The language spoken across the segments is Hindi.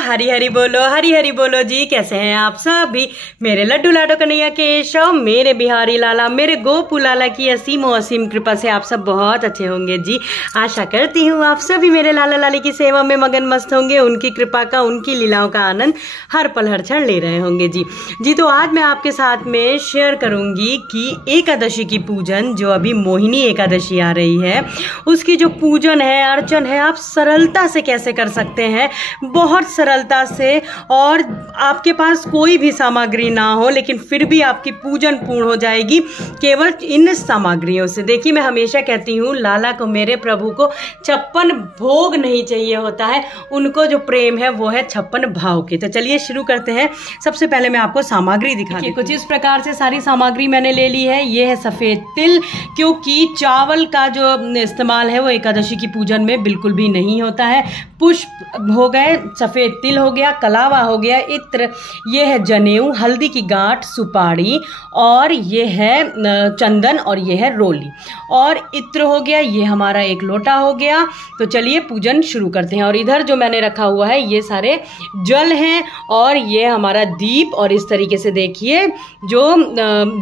हरी हरी बोलो, हरी हरी बोलो जी। कैसे हैं आप सब भी? मेरे लड्डू लाडो कन्हैया केशव, मेरे बिहारी लाला, मेरे गोपू लाला की असीम असीम कृपा से आप सब बहुत अच्छे होंगे जी। आशा करती हूँ आप सभी मेरे लाला लाली की सेवा में मगन मस्त होंगे, उनकी कृपा का, उनकी लीलाओं का आनंद हर पल हर क्षण ले रहे होंगे जी। तो आज मैं आपके साथ में शेयर करूंगी कि एकादशी की पूजन, जो अभी मोहिनी एकादशी आ रही है, उसकी जो पूजन है, अर्चन है, आप सरलता से कैसे कर सकते हैं, बहुत सरलता से। और आपके पास कोई भी सामग्री ना हो लेकिन फिर भी आपकी पूजन पूर्ण हो जाएगी केवल इन सामग्रियों से। देखिए, मैं हमेशा कहती हूँ लाला को, मेरे प्रभु को 56 भोग नहीं चाहिए होता है, उनको जो प्रेम है वो है 56 भाव के। तो चलिए शुरू करते हैं। सबसे पहले मैं आपको सामग्री दिखाती हूँ। कुछ इस प्रकार से सारी सामग्री मैंने ले ली है। ये है सफेद तिल, क्योंकि चावल का जो इस्तेमाल है वो एकादशी की पूजन में बिल्कुल भी नहीं होता है। पुष्प हो गए, सफेद तिल हो गया, कलावा हो गया, इत्र, ये है जनेऊ, हल्दी की गांठ, सुपारी, और ये है चंदन, और ये है रोली, और इत्र हो गया, ये हमारा एक लोटा हो गया। तो चलिए पूजन शुरू करते हैं। और इधर जो मैंने रखा हुआ है ये सारे जल हैं, और ये हमारा दीप, और इस तरीके से देखिए जो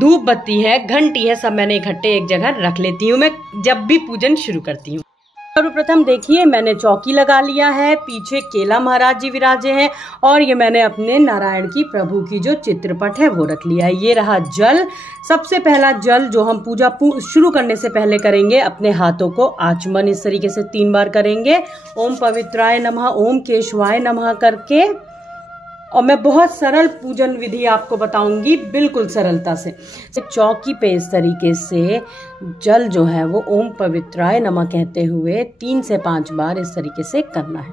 धूप बत्ती है, घंटी है, सब मैंने इकट्ठे एक जगह रख लेती हूँ मैं जब भी पूजन शुरू करती हूँ। सर्वप्रथम देखिए, मैंने चौकी लगा लिया है, पीछे केला महाराज जी विराजे हैं, और ये मैंने अपने नारायण की प्रभु की जो चित्रपट है वो रख लिया है। ये रहा जल। सबसे पहला जल जो हम पूजा शुरू करने से पहले करेंगे, अपने हाथों को आचमन इस तरीके से 3 बार करेंगे। ओम पवित्राय नमः, ओम केशवाय नमः करके। और मैं बहुत सरल पूजन विधि आपको बताऊंगी, बिल्कुल सरलता से। चौकी पे इस तरीके से जल जो है वो ओम पवित्राय नमः कहते हुए 3 से 5 बार इस तरीके से करना है।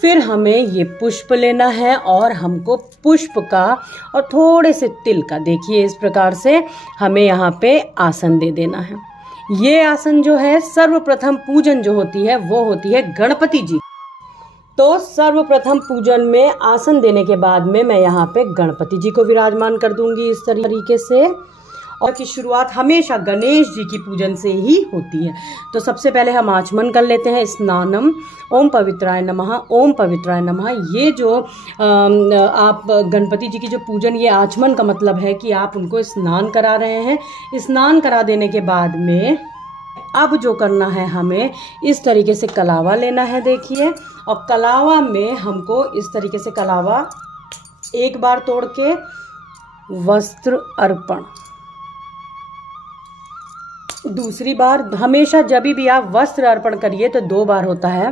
फिर हमें ये पुष्प लेना है, और हमको पुष्प का और थोड़े से तिल का, देखिए इस प्रकार से हमें यहाँ पे आसन दे देना है। ये आसन जो है, सर्वप्रथम पूजन जो होती है वो होती है गणपति जी। तो सर्वप्रथम पूजन में आसन देने के बाद में मैं यहाँ पे गणपति जी को विराजमान कर दूंगी इस तरीके से। और की शुरुआत हमेशा गणेश जी की पूजन से ही होती है। तो सबसे पहले हम आचमन कर लेते हैं। स्नानम, ओम पवित्राय नमः, ओम पवित्राय नमः। ये जो आप गणपति जी की जो पूजन, ये आचमन का मतलब है कि आप उनको स्नान करा रहे हैं। स्नान करा देने के बाद में अब जो करना है, हमें इस तरीके से कलावा लेना है, देखिए। और कलावा में हमको इस तरीके से कलावा एक बार तोड़ के वस्त्र अर्पण, दूसरी बार, हमेशा जब भी आप वस्त्र अर्पण करिए तो 2 बार होता है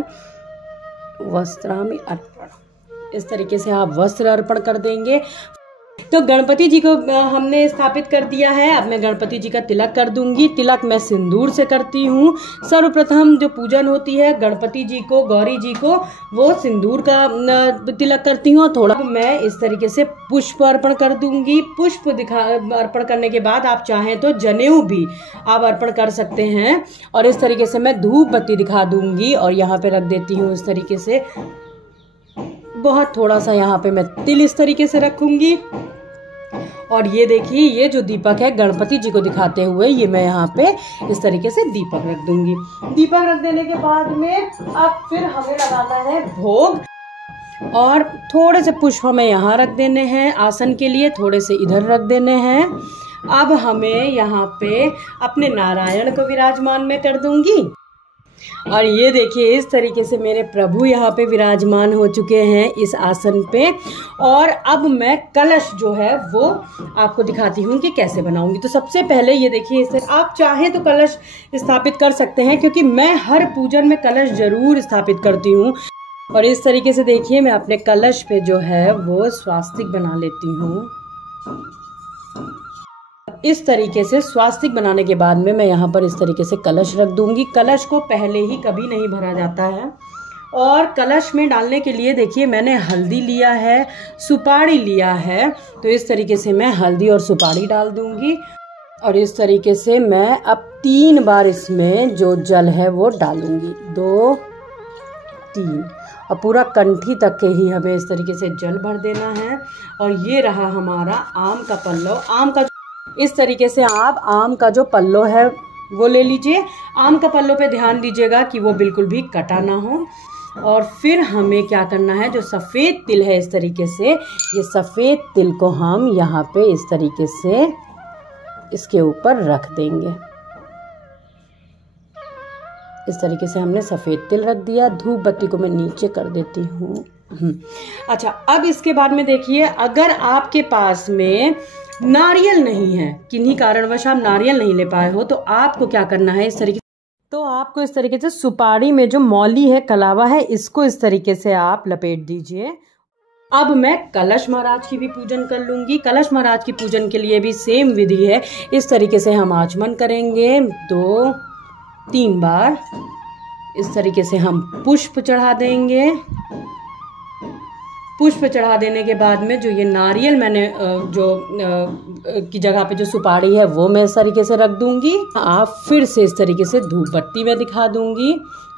वस्त्रामि अर्पण। इस तरीके से आप वस्त्र अर्पण कर देंगे। तो गणपति जी को हमने स्थापित कर दिया है। अब मैं गणपति जी का तिलक कर दूंगी। तिलक मैं सिंदूर से करती हूँ। सर्वप्रथम जो पूजन होती है गणपति जी को, गौरी जी को, वो सिंदूर का तिलक करती हूँ। थोड़ा मैं इस तरीके से पुष्प अर्पण कर दूंगी। पुष्प अर्पण करने के बाद आप चाहें तो जनेऊ भी आप अर्पण कर सकते हैं। और इस तरीके से मैं धूप बत्ती दिखा दूंगी, और यहाँ पे रख देती हूँ इस तरीके से। बहुत थोड़ा सा यहाँ पे मैं तिल इस तरीके से रखूंगी। और ये देखिए, ये जो दीपक है गणपति जी को दिखाते हुए, ये मैं यहाँ पे इस तरीके से दीपक रख दूंगी। दीपक रख देने के बाद में अब फिर हमें लगाना है भोग, और थोड़े से पुष्प हमें यहाँ रख देने हैं आसन के लिए, थोड़े से इधर रख देने हैं। अब हमें यहाँ पे अपने नारायण को विराजमान में कर दूंगी। और ये देखिए, इस तरीके से मेरे प्रभु यहाँ पे विराजमान हो चुके हैं इस आसन पे। और अब मैं कलश जो है वो आपको दिखाती हूँ कि कैसे बनाऊंगी। तो सबसे पहले ये देखिए, इसे आप चाहें तो कलश स्थापित कर सकते हैं, क्योंकि मैं हर पूजन में कलश जरूर स्थापित करती हूँ। और इस तरीके से देखिए, मैं अपने कलश पे जो है वो स्वास्तिक बना लेती हूँ। इस तरीके से स्वास्तिक बनाने के बाद में मैं यहाँ पर इस तरीके से कलश रख दूंगी। कलश को पहले ही कभी नहीं भरा जाता है। और कलश में डालने के लिए देखिए, मैंने हल्दी लिया है, सुपारी लिया है। तो इस तरीके से मैं हल्दी और सुपारी डाल दूंगी। और इस तरीके से मैं अब 3 बार इसमें जो जल है वो डालूंगी, 2, 3, और पूरा कंठी तक के ही हमें इस तरीके से जल भर देना है। और ये रहा हमारा आम का पल्लव। आम का इस तरीके से आप आम का जो पल्लो है वो ले लीजिए। आम का पल्लो पे ध्यान दीजिएगा कि वो बिल्कुल भी कटा ना हो। और फिर हमें क्या करना है, जो सफ़ेद तिल है इस तरीके से, ये सफ़ेद तिल को हम यहाँ पे इस तरीके से इसके ऊपर रख देंगे। इस तरीके से हमने सफ़ेद तिल रख दिया। धूप बत्ती को मैं नीचे कर देती हूँ। अच्छा, अब इसके बाद में देखिए, अगर आपके पास में नारियल नहीं है, किन्हीं कारणवश आप नारियल नहीं ले पाए हो, तो आपको क्या करना है, इस तरीके तो आपको इस तरीके से सुपारी में जो मौली है, कलावा है, इसको इस तरीके से आप लपेट दीजिए। अब मैं कलश महाराज की भी पूजन कर लूंगी। कलश महाराज की पूजन के लिए भी सेम विधि है। इस तरीके से हम आचमन करेंगे 2-3 बार। इस तरीके से हम पुष्प चढ़ा देंगे। पुष्प चढ़ा देने के बाद में जो ये नारियल मैंने की जगह पे जो सुपारी है वो मैं इस तरीके से रख दूंगी। आप फिर से इस तरीके से धूप बत्ती में दिखा दूंगी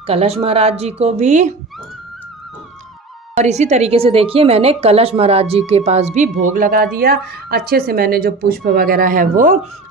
कलश महाराज जी को भी। और इसी तरीके से देखिए, मैंने कलश महाराज जी के पास भी भोग लगा दिया। अच्छे से मैंने जो पुष्प वगैरह है वो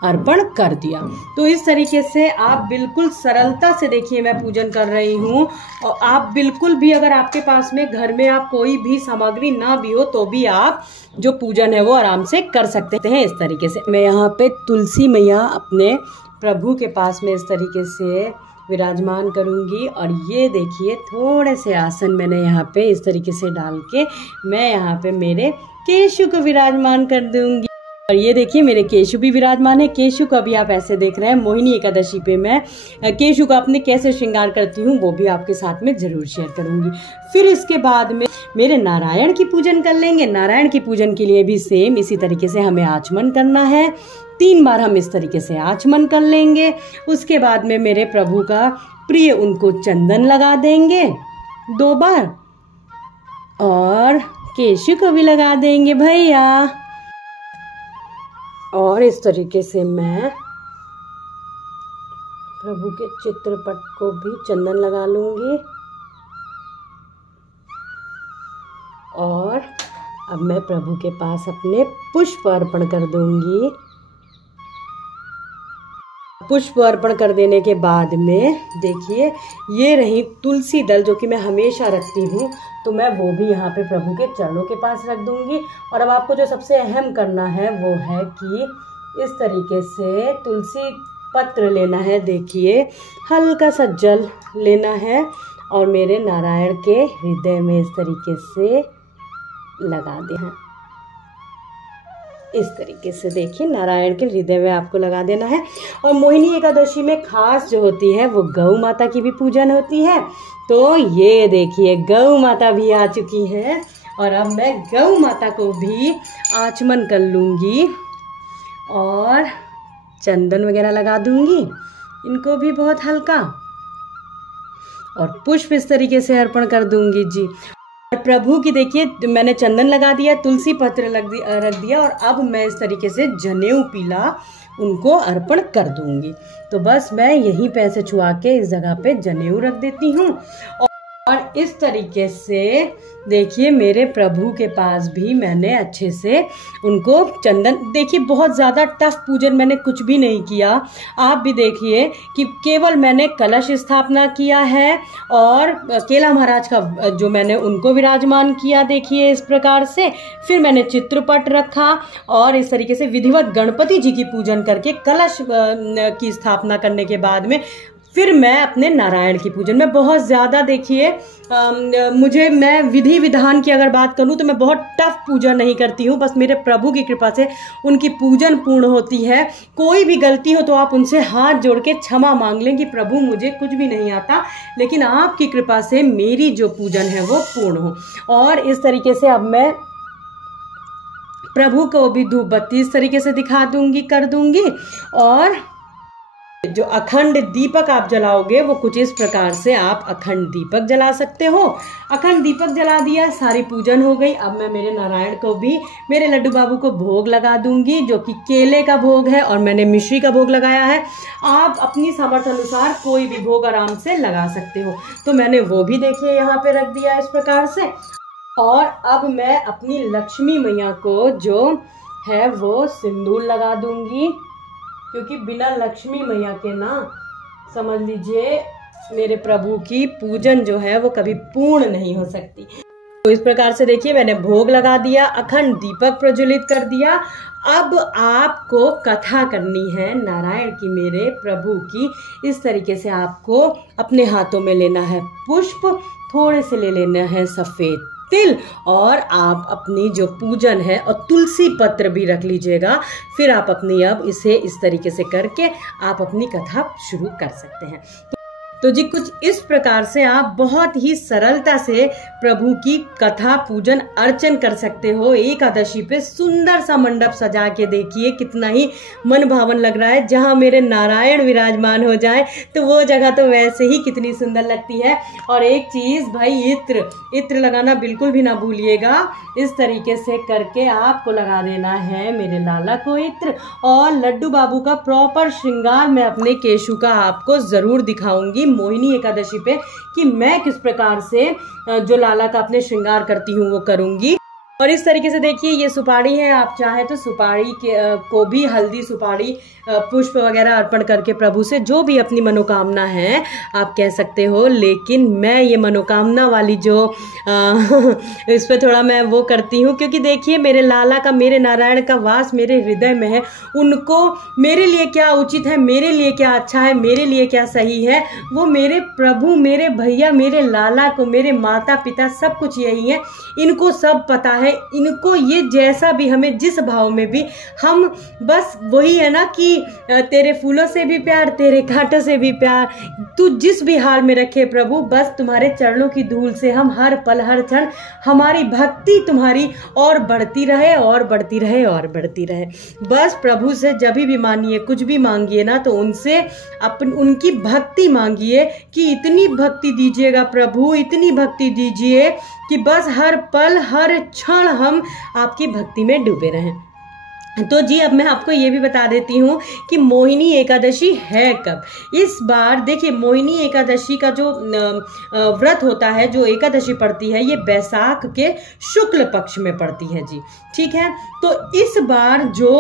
अर्पण कर दिया। तो इस तरीके से आप बिल्कुल सरलता से देखिए मैं पूजन कर रही हूँ। और आप बिल्कुल भी, अगर आपके पास में घर में आप कोई भी सामग्री ना भी हो तो भी आप जो पूजन है वो आराम से कर सकते हैं। इस तरीके से मैं यहाँ पे तुलसी मैया अपने प्रभु के पास में इस तरीके से विराजमान करूंगी। और ये देखिए, थोड़े से आसन मैंने यहाँ पे इस तरीके से डाल के मैं यहाँ पे मेरे केशु को विराजमान कर दूंगी। और ये देखिए, मेरे केशु भी विराजमान है। केशु को अभी आप ऐसे देख रहे हैं। मोहिनी एकादशी पे मैं केशु का अपने कैसे श्रृंगार करती हूँ वो भी आपके साथ में जरूर शेयर करूंगी। फिर इसके बाद में मेरे नारायण की पूजन कर लेंगे। नारायण की पूजन के लिए भी सेम इसी तरीके से हमें आचमन करना है। 3 बार हम इस तरीके से आचमन कर लेंगे। उसके बाद में मेरे प्रभु का प्रिय उनको चंदन लगा देंगे 2 बार। और केशु को भी लगा देंगे भैया। और इस तरीके से मैं प्रभु के चित्रपट को भी चंदन लगा लूंगी। और अब मैं प्रभु के पास अपने पुष्प अर्पण कर दूंगी। पुष्प अर्पण कर देने के बाद में देखिए, ये रही तुलसी दल जो कि मैं हमेशा रखती हूँ, तो मैं वो भी यहाँ पे प्रभु के चरणों के पास रख दूंगी। और अब आपको जो सबसे अहम करना है वो है कि इस तरीके से तुलसी पत्र लेना है। देखिए, हल्का सा जल लेना है और मेरे नारायण के हृदय में इस तरीके से लगा देना। इस तरीके से देखिए, नारायण के हृदय में आपको लगा देना है। और मोहिनी एकादशी में खास जो होती है वो गौ माता की भी पूजन होती है। तो ये देखिए, गौ माता भी आ चुकी है। और अब मैं गौ माता को भी आचमन कर लूँगी और चंदन वगैरह लगा दूंगी इनको भी बहुत हल्का। और पुष्प इस तरीके से अर्पण कर दूंगी जी। प्रभु की देखिए, मैंने चंदन लगा दिया, तुलसी पत्र रख दिया। और अब मैं इस तरीके से जनेऊ पीला उनको अर्पण कर दूंगी। तो बस मैं यहीं पे ऐसे छुआ के इस जगह पे जनेऊ रख देती हूँ। और इस तरीके से देखिए, मेरे प्रभु के पास भी मैंने अच्छे से उनको चंदन, देखिए बहुत ज़्यादा टफ पूजन मैंने कुछ भी नहीं किया। आप भी देखिए कि केवल मैंने कलश स्थापना किया है और केला महाराज का जो मैंने उनको विराजमान किया, देखिए इस प्रकार से। फिर मैंने चित्रपट रखा और इस तरीके से विधिवत गणपति जी की पूजन करके कलश की स्थापना करने के बाद में फिर मैं अपने नारायण की पूजन में बहुत ज़्यादा, देखिए मैं विधि विधान की अगर बात करूं तो मैं बहुत टफ पूजा नहीं करती हूं। बस मेरे प्रभु की कृपा से उनकी पूजन पूर्ण होती है। कोई भी गलती हो तो आप उनसे हाथ जोड़ के क्षमा मांग लें कि प्रभु मुझे कुछ भी नहीं आता, लेकिन आपकी कृपा से मेरी जो पूजन है वो पूर्ण हो। और इस तरीके से अब मैं प्रभु को भी धूप बत्ती इस तरीके से दिखा दूंगी, कर दूंगी। और जो अखंड दीपक आप जलाओगे वो कुछ इस प्रकार से आप अखंड दीपक जला सकते हो। अखंड दीपक जला दिया, सारी पूजन हो गई। अब मैं मेरे नारायण को भी, मेरे लड्डू बाबू को भोग लगा दूंगी, जो कि केले का भोग है और मैंने मिश्री का भोग लगाया है। आप अपनी सामर्थ्य अनुसार कोई भी भोग आराम से लगा सकते हो। तो मैंने वो भी देखिए यहाँ पे रख दिया इस प्रकार से। और अब मैं अपनी लक्ष्मी मैया को जो है वो सिंदूर लगा दूंगी, क्योंकि बिना लक्ष्मी मैया के ना, समझ लीजिए मेरे प्रभु की पूजन जो है वो कभी पूर्ण नहीं हो सकती। तो इस प्रकार से देखिए मैंने भोग लगा दिया, अखंड दीपक प्रज्वलित कर दिया। अब आपको कथा करनी है नारायण की, मेरे प्रभु की। इस तरीके से आपको अपने हाथों में लेना है पुष्प, थोड़े से ले लेना है सफेद तिल, और आप अपनी जो पूजन है और तुलसी पत्र भी रख लीजिएगा। फिर आप अपनी अब इसे इस तरीके से करके आप अपनी कथा शुरू कर सकते हैं। तो जी कुछ इस प्रकार से आप बहुत ही सरलता से प्रभु की कथा पूजन अर्चन कर सकते हो। एकादशी पे सुंदर सा मंडप सजा के देखिए, कितना ही मन भावन लग रहा है। जहाँ मेरे नारायण विराजमान हो जाए तो वो जगह तो वैसे ही कितनी सुंदर लगती है। और एक चीज भाई, इत्र लगाना बिल्कुल भी ना भूलिएगा। इस तरीके से करके आपको लगा देना है मेरे लाला को इत्र। और लड्डू बाबू का प्रॉपर श्रृंगार मैं अपने केशु का आपको जरूर दिखाऊंगी मोहिनी एकादशी पे, कि मैं किस प्रकार से जो लाला का अपने श्रृंगार करती हूँ वो करूंगी। और इस तरीके से देखिए ये सुपारी है, आप चाहे तो सुपारी को भी हल्दी, सुपारी, पुष्प वगैरह अर्पण करके प्रभु से जो भी अपनी मनोकामना है आप कह सकते हो। लेकिन मैं ये मनोकामना वाली जो इस पे थोड़ा मैं वो करती हूँ, क्योंकि देखिए मेरे लाला का, मेरे नारायण का वास मेरे हृदय में है। उनको मेरे लिए क्या उचित है, मेरे लिए क्या अच्छा है, मेरे लिए क्या सही है, वो मेरे प्रभु, मेरे भैया, मेरे लाला को, मेरे माता पिता सब कुछ यही है। इनको सब पता है। इनको ये जैसा भी, हमें जिस भाव में भी, हम बस वही है ना कि तेरे फूलों से भी प्यार, तेरे कांटों से भी प्यार, तू जिस भी हाल में रखे प्रभु, बस तुम्हारे चरणों की धूल से हम हर पल हर क्षण, हमारी भक्ति तुम्हारी और बढ़ती रहे और बढ़ती रहे और बढ़ती रहे। बस प्रभु से जब भी मानिए, कुछ भी मांगिए ना, तो उनसे उनकी भक्ति मांगिए कि इतनी भक्ति दीजिएगा प्रभु, इतनी भक्ति दीजिए कि बस हर पल हर क्षण हम आपकी भक्ति में डूबे रहें। तो जी अब मैं आपको ये भी बता देती हूँ कि मोहिनी एकादशी है कब। इस बार देखिए मोहिनी एकादशी का जो व्रत होता है, जो एकादशी पड़ती है, ये बैसाख के शुक्ल पक्ष में पड़ती है जी, ठीक है। तो इस बार जो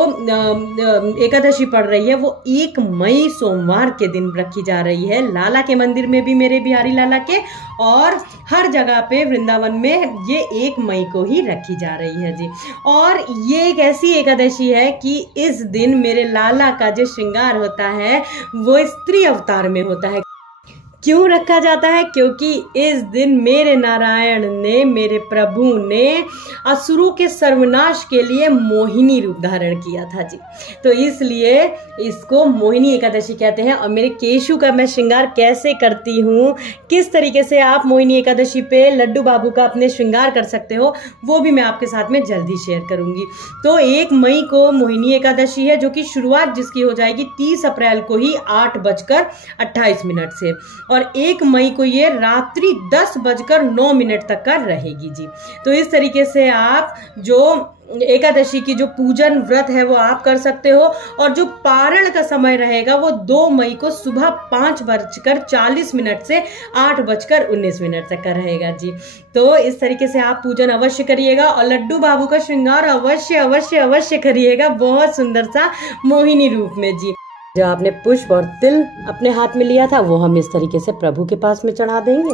एकादशी पड़ रही है वो 1 मई सोमवार के दिन रखी जा रही है। लाला के मंदिर में भी, मेरे बिहारी लाला के, और हर जगह पे वृंदावन में ये 1 मई को ही रखी जा रही है जी। और ये एक ऐसी एकादशी है कि इस दिन मेरे लाला का जो श्रृंगार होता है वो स्त्री अवतार में होता है। क्यों रखा जाता है? क्योंकि इस दिन मेरे नारायण ने, मेरे प्रभु ने असुरों के सर्वनाश के लिए मोहिनी रूप धारण किया था जी। तो इसलिए इसको मोहिनी एकादशी कहते हैं। और मेरे केशु का मैं श्रृंगार कैसे करती हूँ, किस तरीके से आप मोहिनी एकादशी पे लड्डू बाबू का अपने श्रृंगार कर सकते हो, वो भी मैं आपके साथ में जल्दी शेयर करूंगी। तो 1 मई को मोहिनी एकादशी है, जो कि शुरुआत जिसकी हो जाएगी 30 अप्रैल को ही 8:28 से, और 1 मई को ये रात्रि 10:09 तक का रहेगी जी। तो इस तरीके से आप जो एकादशी की जो पूजन व्रत है वो आप कर सकते हो। और जो पारण का समय रहेगा वो 2 मई को सुबह 5:40 से 8:19 तक का रहेगा जी। तो इस तरीके से आप पूजन अवश्य करिएगा और लड्डू बाबू का श्रृंगार अवश्य अवश्य अवश्य करिएगा, बहुत सुंदर सा मोहिनी रूप में जी। जो आपने पुष्प और तिल अपने हाथ में लिया था वो हम इस तरीके से प्रभु के पास में चढ़ा देंगे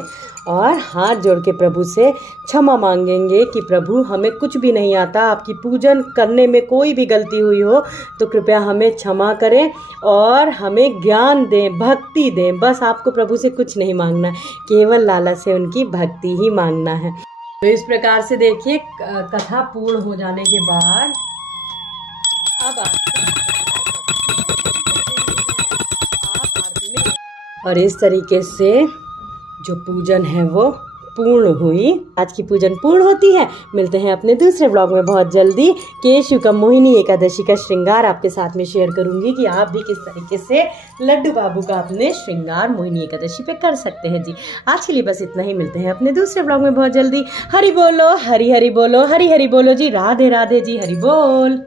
और हाथ जोड़ के प्रभु से क्षमा मांगेंगे कि प्रभु हमें कुछ भी नहीं आता, आपकी पूजन करने में कोई भी गलती हुई हो तो कृपया हमें क्षमा करें और हमें ज्ञान दें, भक्ति दें। बस आपको प्रभु से कुछ नहीं मांगना, केवल लाला से उनकी भक्ति ही मांगना है। तो इस प्रकार से देखिए कथा पूर्ण हो जाने के बाद अब और इस तरीके से जो पूजन है वो पूर्ण हुई। आज की पूजन पूर्ण होती है। मिलते हैं अपने दूसरे व्लॉग में बहुत जल्दी। केशु का मोहिनी एकादशी का श्रृंगार आपके साथ में शेयर करूंगी कि आप भी किस तरीके से लड्डू बाबू का अपने श्रृंगार मोहिनी एकादशी पे कर सकते हैं जी। आज के लिए बस इतना ही। मिलते हैं अपने दूसरे व्लॉग में बहुत जल्दी। हरि बोलो, हरि हरि बोलो, हरि हरि बोलो जी। राधे राधे जी, हरि बोल।